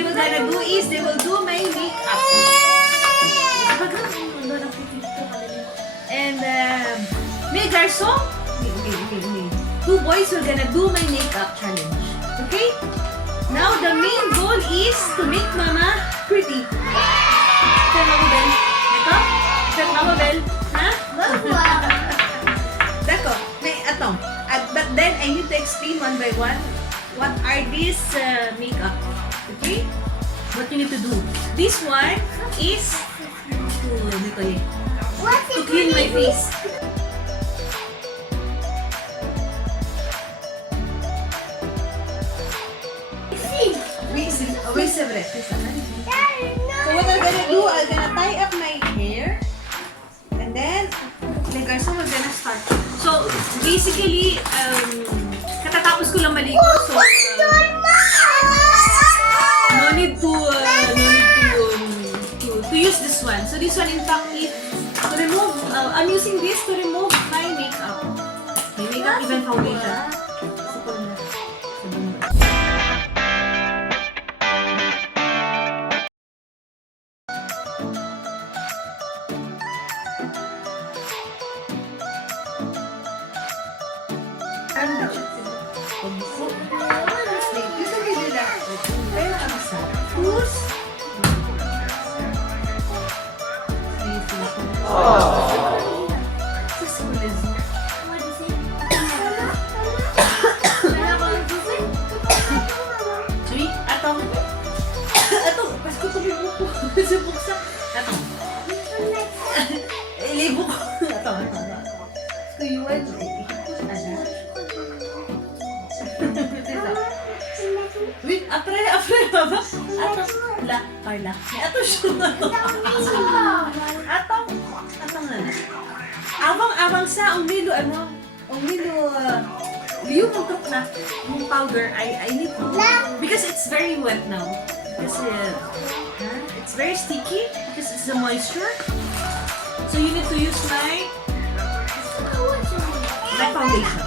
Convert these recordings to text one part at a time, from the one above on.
they will gonna do is they will do my makeup. And may garçon, two boys will gonna do my makeup challenge. Okay? Now the main goal is to make Mama pretty. Can Mama Bell? Makeup? Can Mama Bell? Ha? Dako, may atong. But then I need to explain one by one what are these makeup. Okay? What you need to do. This one is to clean my face. So what I'm gonna do, I'm gonna tie up my hair and then the garçon will gonna start. So basically, katatapos ko lang maligo, so no need to use this one. So this one in fact is to remove, I'm using this to remove my makeup. My makeup, even foundation. Wait, apre, baba. Parla. Ato siya na to. Atong na. Awang sa, umilo, liu mong tok na, mong powder, I need to, because it's very wet now. Kasi, it's very sticky, because it's the moisture. So you need to use my foundation.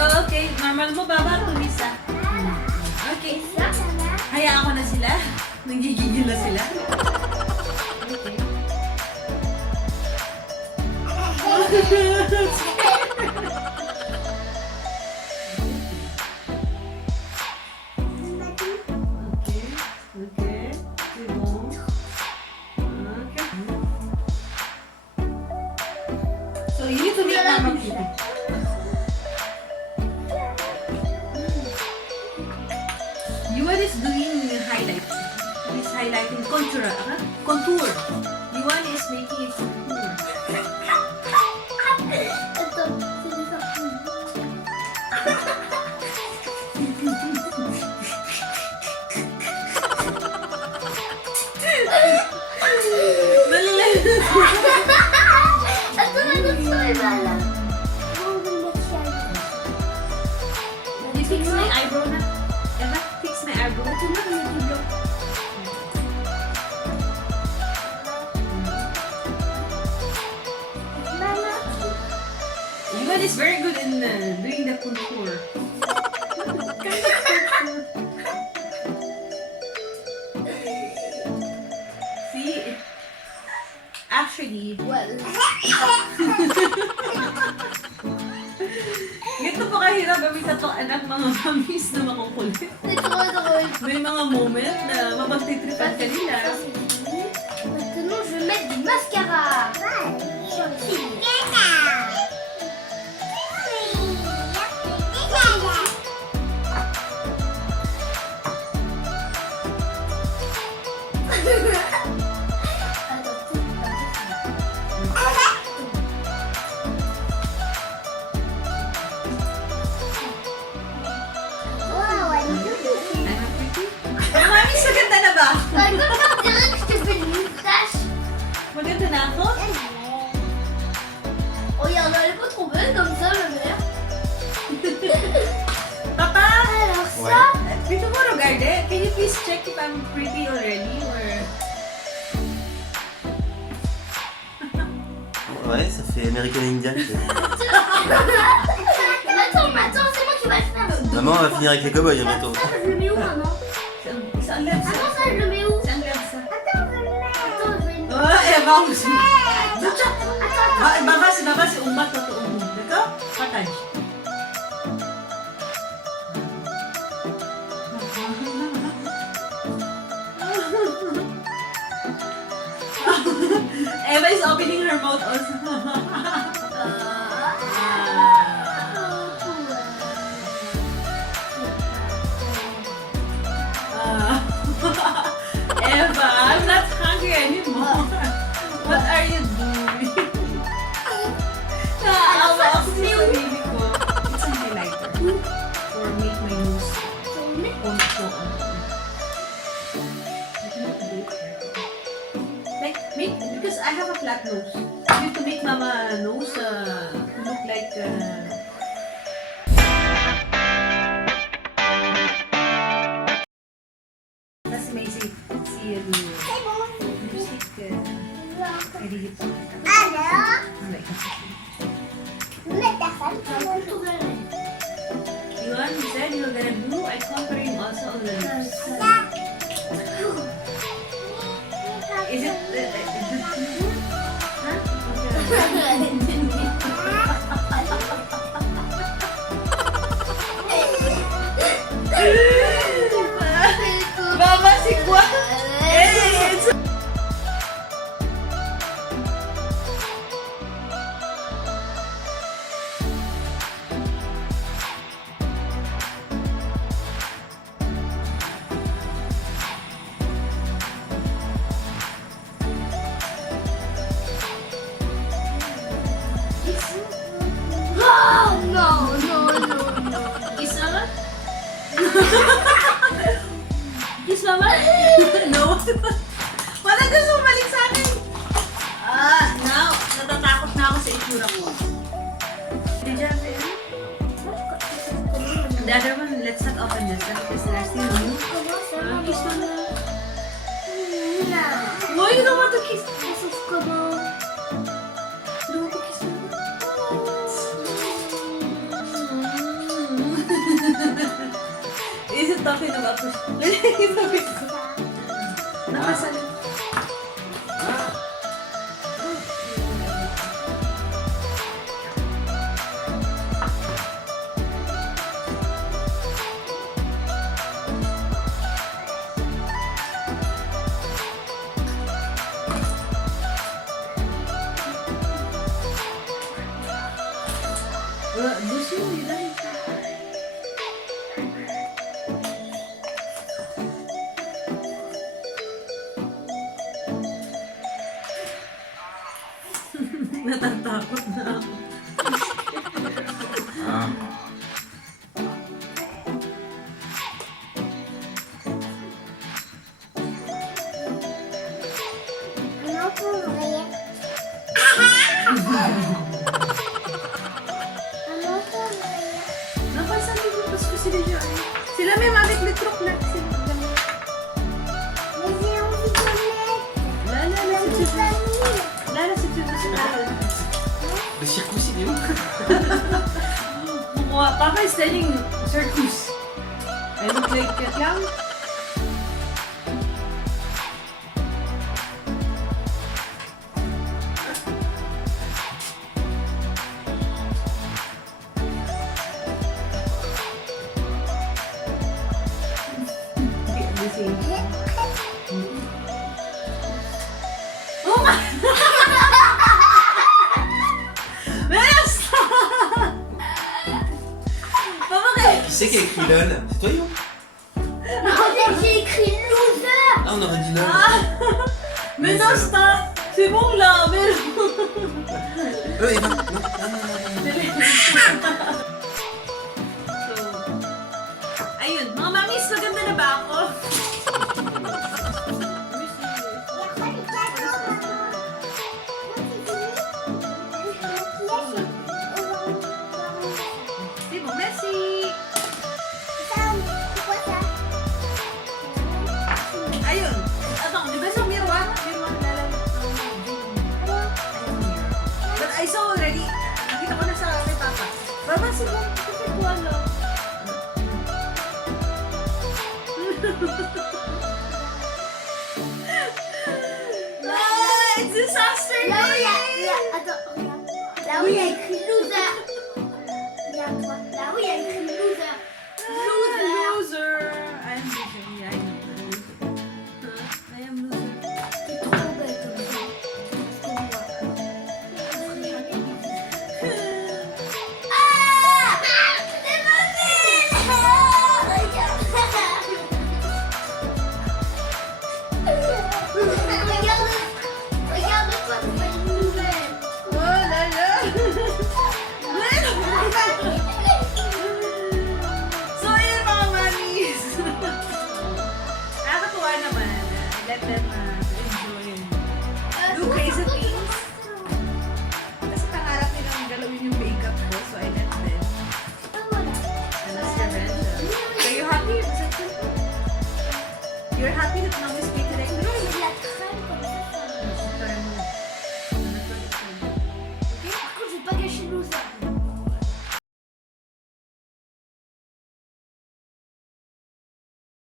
Okay, normal mo baba to Lisa. Okay. Hayaan ko na sila. Nagigigil na sila. So you need to make Mama pretty. Yuan is doing highlights. He's highlighting contour. Yuan is making it contour. You fix my eyebrow na? Eva, fix my eyebrow. Ito na, nag-blow. Yuan is very good in doing the contour. See, actually, well, ganito pa kahirap gawin sa itong anak mga mamis na makukulit. May mga moment na mapagtitripan ka nila. Maintenant, je vais mettre du mascara. Sur les cils. Mamis, maganda na ba? Direct, je te fais une moustache. Maganda na ako? Oh, regarde, elle est pas trop belle comme ça, ma mère. Papa! Alors ça, Fix tomorrow, Garde, can you please check if I'm pretty already or... Ouais, ça fait American Indian. Attends, c'est moi qui va le faire. Maman va finir avec les cow-boys bientôt. Ça, je le mets où maintenant? Saan lab sa? Attends, ça, je le mets où? Saan lab sa? Attends, je le mets. Attends, je vais le Oh, Eva, aussi. Attends. Baba si umat na to. Dito? Pataj. Eva is opening her mouth also. Eva, I'm not hungry anymore. What are you doing? Naawa ako sa sarili ko. It's an highlighter. For make my nose contour. Like, because I have a flat nose. I need to make Mama nose look like that's amazing. See lipstick. I did it. You said you were gonna do eye contouring also on the lips. Is it? Mama, c'est quoi? Kiss Mama? Kiss Mama? No. Wala gusto bumalik sa akin. Now, natatakot na ako sa itsura ko. Did you have it? The other one, let's not open this one because there's still new. Kiss Mama. Why you don't want to kiss? Comment? You don't want to kiss Mama? Is it talking about push? Nakasalit. Gusto mo yun? Natatakot na ako. Napansan niyo ba ko sila dyan? Sila may mamit litrok na. Lala, si Tito sila. Le circus, il est où? Papa is telling circus. I look like a clown. Oh my! Qui c'est qui a écrit LOL? C'est toi, Yo? J'ai écrit loser. Ah, on aurait dit LOL. Mais non, stop! C'est bon là, mais Eva, non. So, ayun, mga mamis, maganda na ba ako? Di ba, Messi? It's disaster Là où il y a... day! Attends, regarde. Là où il y a écrit loser. Regarde-toi. Là où il y a écrit loser. Loser. Loser! I'm loser. Yeah, I know. Huh? I am loser. T'es trop bête comme ça. Comme moi. Ah! C'est ma fille! Regarde! Regarde-toi, c'est pas une nouvelle. Oh là là! So, yun mga mamis. Nakakatuwa naman. Let them enjoy and do crazy things. Kasi pangarap nilang galawin yung makeup ko, so I let them. And that's your rent. Are you happy? You're happy that mom is free today? Non, il y a de la crème comme ça. Okay? Par contre, je vais pas gâcher loser.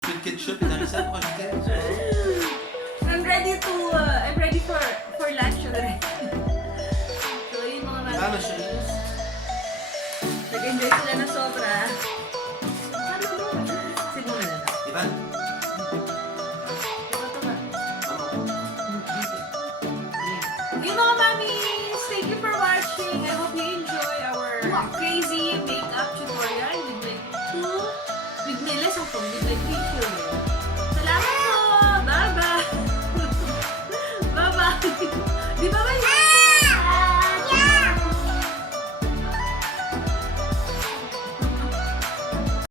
Tu veux le ketchup et harissa pour ajouter? I'm ready for lunch already. So, yun mga Ah, ma chérie. nag-enjoy sila na sobra.